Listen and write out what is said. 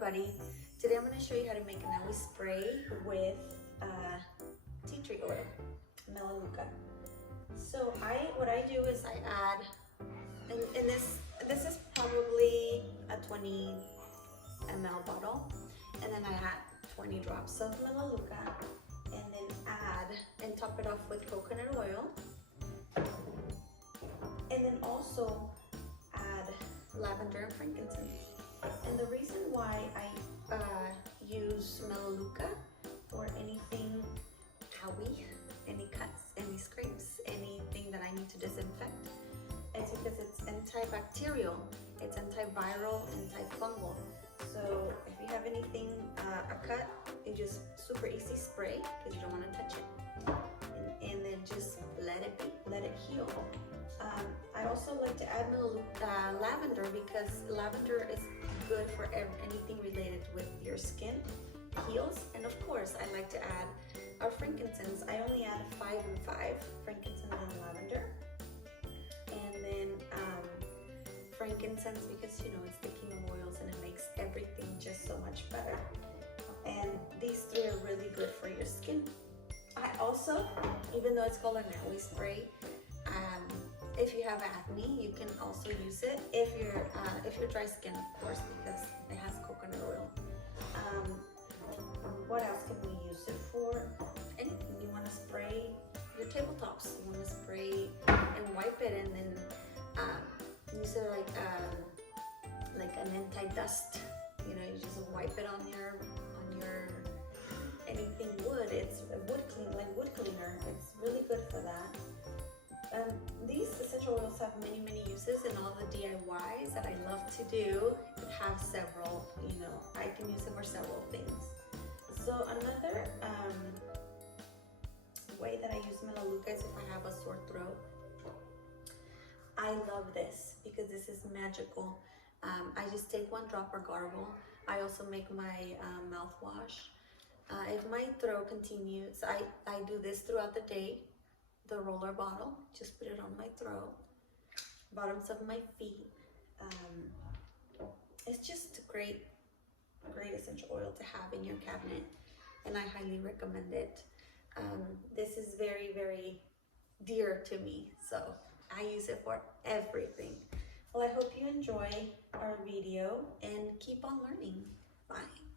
everybody. Today I'm going to show you how to make an aloe spray with tea tree oil, melaleuca. So what I do is I add, and this is probably a 20 ml bottle, and then I add 20 drops of melaleuca, and then add and top it off with coconut oil, and then also add lavender and frankincense. And the reason why I use melaleuca for anything owie, any cuts, any scrapes, anything that I need to disinfect, is because it's antibacterial, it's antiviral, antifungal. So if you have anything, a cut, you just super easy spray because you don't want to touch it, and then just let it be, let it heal. I also like to add lavender because lavender is good for anything related with your skin, heals, and of course I like to add our frankincense. I only add 5 and 5, frankincense and lavender, and then frankincense because it's the king of oils and it makes everything just so much better. And these three are really good for your skin. I also, even though it's called an aloe spray, if you have acne, you can also use it. If you're dry skin, of course, because it has coconut oil. What else can we use it for? Anything. You want to spray your tabletops. You want to spray and wipe it, and then use it like an anti-dust. You just wipe it on your anything wood. It's a wood cleaner. It's really good for that. These essential oils have many uses, and all the DIYs that I love to do have several, I can use it for several things. So another way that I use melaleuca is if I have a sore throat. I love this because this is magical. I just take 1 drop or gargle. I also make my mouthwash. If my throat continues, I do this throughout the day. The roller bottle, just put it on my throat, bottoms of my feet. It's just a great essential oil to have in your cabinet, and I highly recommend it. This is very dear to me, so I use it for everything. Well, I hope you enjoy our video and keep on learning. Bye.